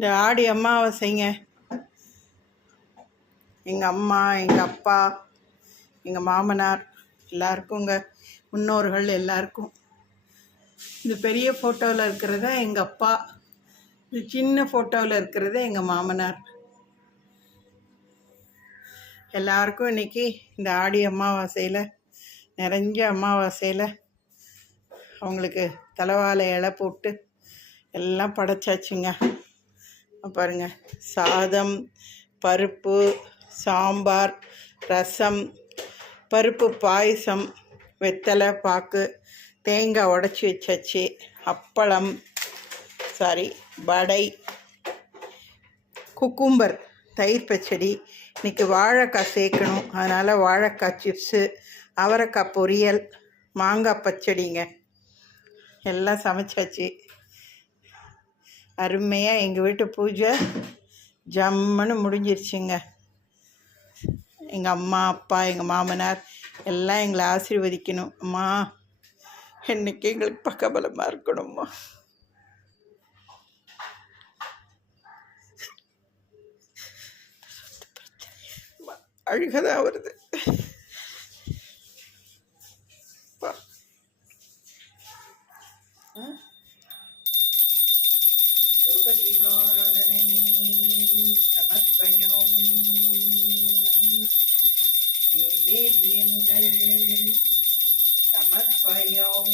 இந்த ஆடி அமாவாசைங்க எங்கள் அம்மா, எங்கள் அப்பா, எங்கள் மாமனார் எல்லாருக்குங்க, முன்னோர்கள் எல்லாருக்கும். இந்த பெரிய ஃபோட்டோவில் இருக்கிறத எங்கள் அப்பா, இது சின்ன ஃபோட்டோவில் இருக்கிறத எங்கள் மாமனார். எல்லாருக்கும் இன்றைக்கி இந்த ஆடி அமாவாசையில், நிறைஞ்ச அமாவாசையில் அவங்களுக்கு தலைவாழை இலை போட்டு எல்லாம் படைச்சாச்சுங்க. பாருங்க, சாதம், பருப்பு, சாம்பார், ரசம், பருப்பு பாயசம், வெத்தலை பாக்கு, தேங்காய் உடச்சி வச்சாச்சு, அப்பளம், வடை, குக்கும்பர், தயிர் பச்சடி. இன்றைக்கி வாழைக்காய் சேர்க்கணும், அதனால் வாழைக்காய் சிப்ஸு, அவரைக்காய் பொரியல், மாங்காய் பச்சடிங்க. எல்லாம் சமைச்சாச்சு. அருமையாக எங்கள் வீட்டு பூஜை ஜம்முன்னு முடிஞ்சிருச்சுங்க. எங்கள் அம்மா, அப்பா, எங்கள் மாமனார் எல்லாம் எங்களை ஆசீர்வதிக்கணும். அம்மா, இன்னைக்கு எங்களுக்கு பக்கபலமாக இருக்கணும்மா. அழுகதான் வருது. சமர்ப்பயம் நிவேதியங்கள் சமர்ப்பயம்.